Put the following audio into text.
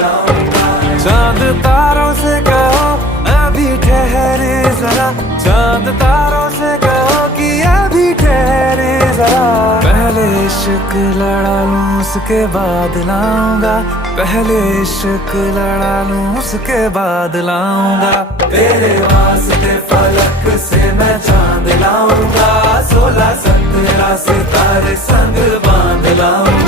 लाऊंगा। चांद तारों से कहो अभी ठहरे जरा, चांद तारों से कहो कि अभी ठहरे जरा। पहले इश्क लड़ा लूं उसके बाद लाऊंगा, पहले इश्क लड़ा लूं उसके बाद लाऊंगा। तेरे वास्ते फलक से मैं चांद लाऊंगा, 16 17 सितारे संग बांध लाऊंगा।